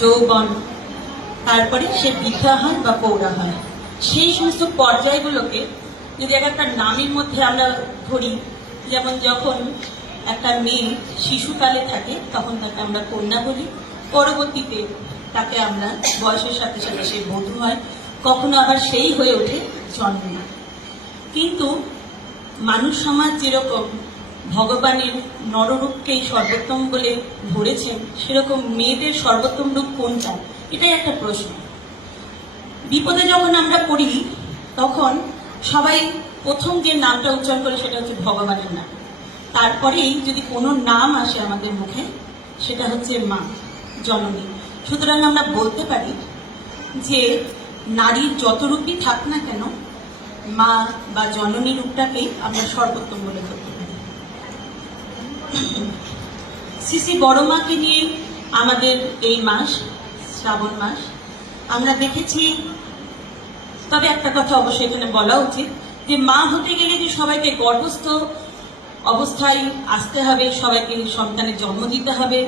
যৌবন, তারপরে সে বৃদ্ধা হয় বা পৌরা হয়। সেই সমস্ত পর্যায়গুলোকে যদি একটা নামের মধ্যে আমরা ধরি, যেমন যখন একটা মেয়ে শিশুকালে থাকে তখন তাকে আমরা কন্যা বলি, পরবর্তীতে তাকে আমরা বয়সের সাথে সাথে সে বধূ হয়, কখনো আবার সেই হয়ে ওঠে জন্মে। কিন্তু মানুষ সমাজ যেরকম ভগবানের নররূপকেই সর্বোত্তম বলে ধরেছেন, সেরকম মেয়েদের সর্বোত্তম রূপ কোনটা, এটাই একটা প্রশ্ন। বিপদে যখন আমরা পড়ি তখন সবাই প্রথম যে নামটা উচ্চারণ করে সেটা হচ্ছে ভগবানের নাম। তারপরেই যদি কোনো নাম আসে আমাদের মুখে সেটা হচ্ছে মা, জননী। সুতরাং আমরা বলতে পারি যে নারীর যত রূপই থাক না কেন, মা বা জননী রূপটাকেই আমরা সর্বোত্তম বলে ধরতে পারি। শ্রী বড় মাকে নিয়ে আমাদের এই মাস, শ্রাবণ মাস, আমরা দেখেছি। তবে একটা কথা অবশ্যই এখানে বলা উচিত যে মা হতে গেলে যে সবাইকে গর্ভস্থ অবস্থায় আসতে হবে, সবাইকে সন্তানের জন্ম দিতে হবে,